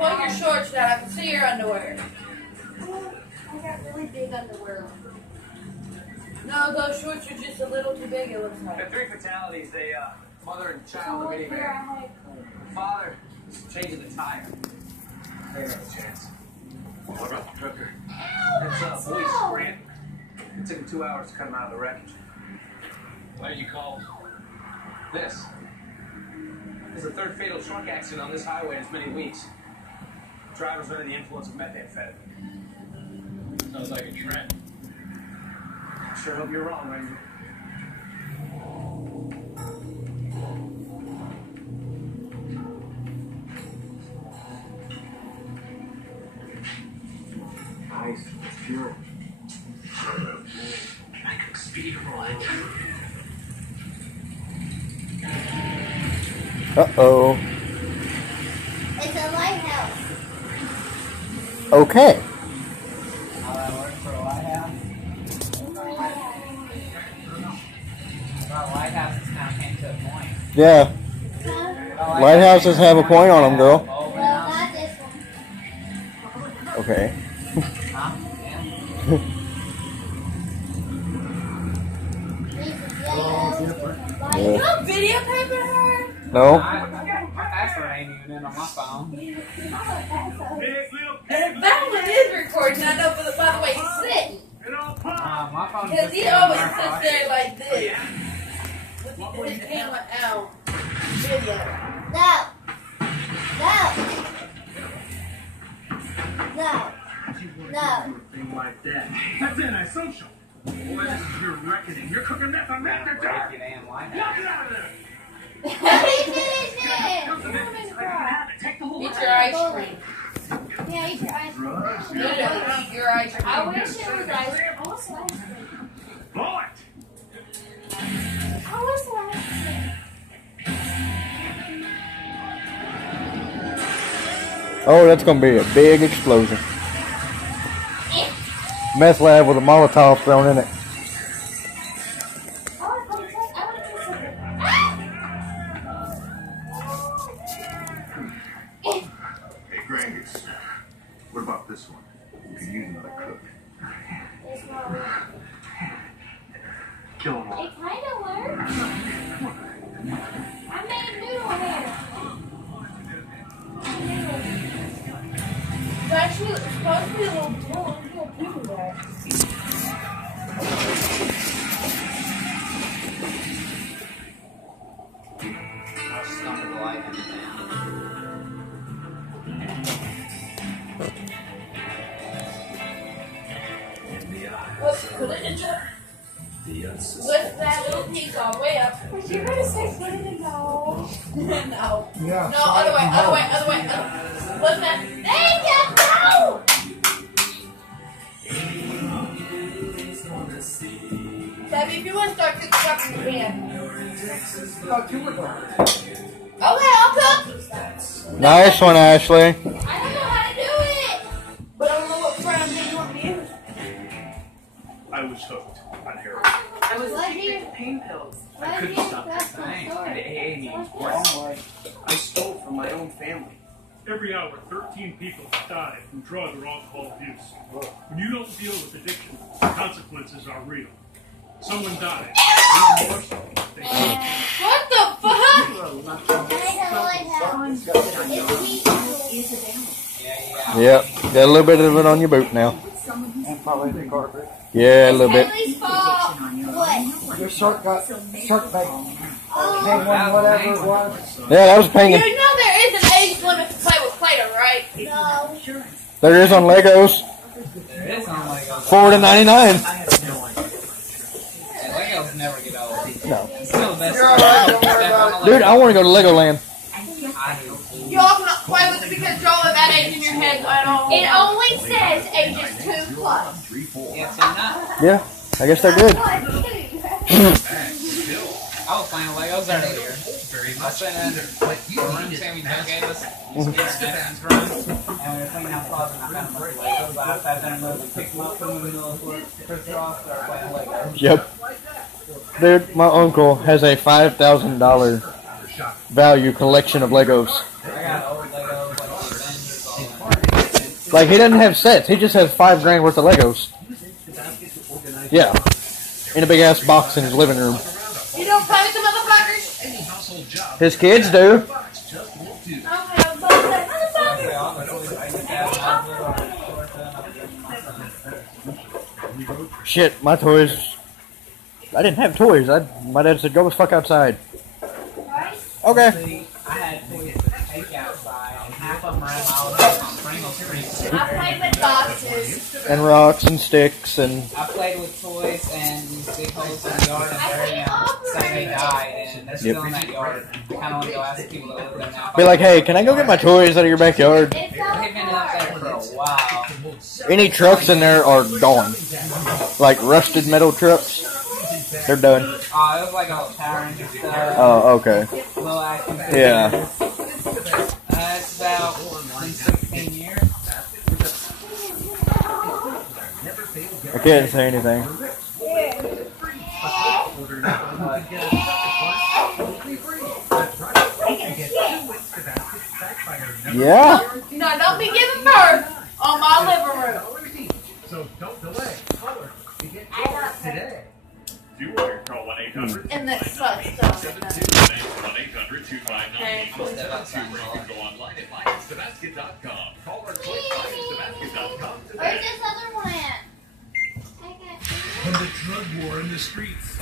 Pull your shorts down. I can see your underwear. I got really big underwear. No, those shorts are just a little too big, it looks like. The 3 fatalities, they, mother and child, the minivan. Father is changing the tire. They have a chance. What about the trucker? It's boy Grant. It took him 2 hours to cut him out of the wreckage. Why did you call? This. This is the 3rd fatal truck accident on this highway in as many weeks. The driver's under the influence of methamphetamine. Sounds like a trend. I sure hope you're wrong, Ranger. Nice. Pure. Like a speed bullet. Uh-oh. It's a lighthouse. Okay. How that work for a lighthouse? I thought lighthouses kind of came to a point. Yeah. Lighthouses have a point on them, girl. Well, not this one. Okay. Huh? Yeah. You don't videotaping her? No? My password ain't even in on my phone. That one is recording. I know, but by the way, he's sitting. My phone Because just he came always on my sits phone. there like this. With his camera out. Video. No. No. No. No. Thing like that. That's antisocial. Boy, this is your reckoning. You're cooking meth on meth. Break it in lighthouse. Knock it out of there. He finished it. Take the whole Eat your ice cream. Yeah, eat your ice cream. Eat your ice cream. I wish it was ice cream. I want some ice cream. Blow it. I want some ice cream. Oh, that's going to be a big explosion. Meth lab with a Molotov thrown in it. I want to taste something. Hey, Grangus, what about this one? You could use another cook. It's not working. Kill them all. It kind of works. I made noodle hair. It's actually supposed to be a little people there. I'll stumble the light in the Let's put it in lift that little piece all the way up. Was you going to say put it in the bowl? No. Yeah. No, other way. Lift that. Thank you, Debbie, if you want to start cooking something, you can. Okay, I'll cook. Nice one, Ashley. I don't know how to do it. But I don't know what brand you want me to use. I was hooked on heroin. I was addicted to pain pills. I couldn't stop that thing. At AA meetings, I stole from my own family. Every hour, 13 people die from drug or alcohol abuse. When you don't deal with addiction, the consequences are real. Someone dies. Even more so, they What the fuck? Yep. Got a little bit of it on your boot now. And probably the carpet. Yeah, a little bit. Your shark bait. Came one, whatever it was. Yeah, that was You pinging. know there is an age limit to play with Play-Doh, right? No. There is on Legos. It is on Legos. $4 to 99. I have no idea. Yeah, Legos never get old. No. It's still the best. You're all right, don't worry about Dude, I want to go to Legoland. I do. Y'all cannot play with it because y'all are that age in your head at all. It only says ages 2 plus. Yeah, so not. Yeah, I guess they're good. I was playing Legos earlier. I was sitting in the room Sammy Joe gave us. Jackson's room. And we were cleaning out the closet and I found a bunch of Legos. So I sat there and moved, picked them up, put them in the middle of the floor, crisscross, started playing Legos. Yep. Dude, my uncle has a $5,000 value collection of Legos. I got old Legos, like the Avengers, all that. Like, he doesn't have sets. He just has $5 grand worth of Legos. Yeah. In a big ass box in his living room. You don't play with the motherfuckers? His kids do. Okay, I was about to say, motherfuckers. All the toys I used to have when I was little, I was giving my son. Shit, my toys. I didn't have toys. My dad said, go the fuck outside. Okay. See, I had toys to take outside, and half of them ran miles on Pringle Street. I played with boxes. And rocks and sticks and... I played with toys and these big holes in the yard and buried them. Say they died, and they're still in that yard. I kind of want to go ask the people that live there now. Be like, hey, can I go get my toys out of your backyard? They've been up there for a while. Any trucks in there are gone. Like rusted metal trucks. They're done. Oh, it was like all tower engine stuff. Oh, okay. Little action Yeah. It's about 16 years. I can't say anything. Yeah? No, don't be giving birth on my living room. So don't delay. Caller, you get yours today. If you order, call 1-800. And this sucks, though. 1-800-259-8822. Or you can go online at myinstobasket.com. Call or click myinstobasket.com today. Where's this other one at? From the drug war in the streets.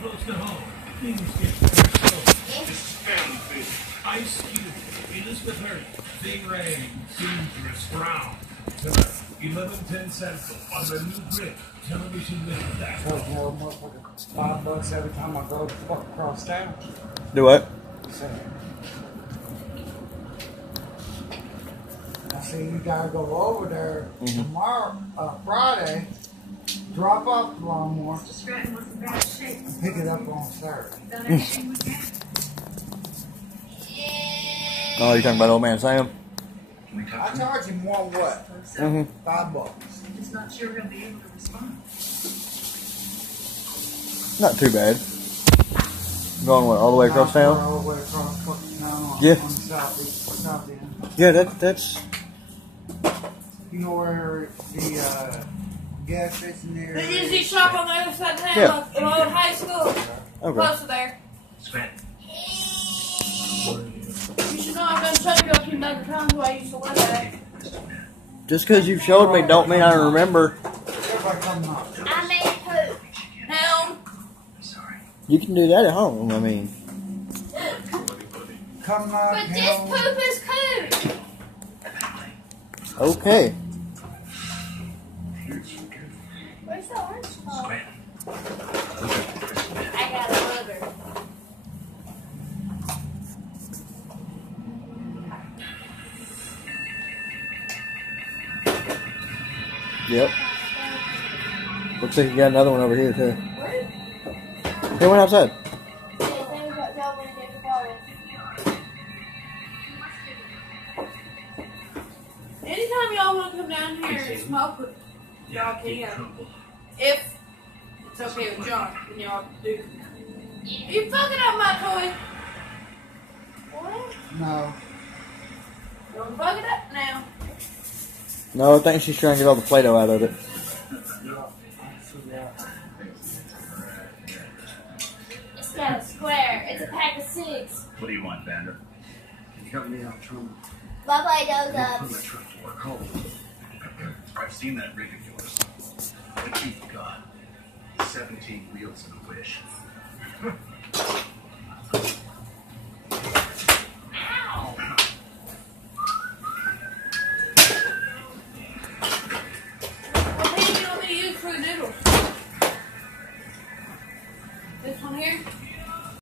Close to home. Things get very slow. Ice Cube, Elizabeth Hurley, Big Ray, Dangerous Brown. 11:10 Central on the new grid television with that. That's more like $5 every time I go fuck across town. Do what? So, I see you gotta go over there tomorrow, Friday, drop off the lawnmower, and pick it up on Saturday. Oh, you're talking about old man Sam? I charge him one what? $5. It's not sure he'll be able to respond. Not too bad. Going what, all the way across town? All the way across fucking town Yeah. on the south end. Yeah, that's... You know where the gas station there The is? easy shop on the other side of town, Yeah. like the old high school. Okay. Close to there. Spent. You should know I've done show you a few other times where I used to live at. Just because you showed me don't mean I remember. Everybody come knock. I made poop. Helm. You can do that at home, I mean. Come knock. But this help. poop is poop. Okay. Where's the orange one? I got a rubber. Yep. Looks like you got another one over here, too. They went outside. Anytime y'all want to come down here and smoke with y'all can. If it's okay with John, then y'all do. You fucking up my toy. What? No. Don't fuck it up now. No, I think she's trying to get all the Play-Doh out of it. It's got a square. It's a pack of 6. What do you want, Vander? You got me out of trouble. My Play-Doh's up. Put my truck to work home. I've seen that rig of yours. What you've got. 17 wheels and a wish.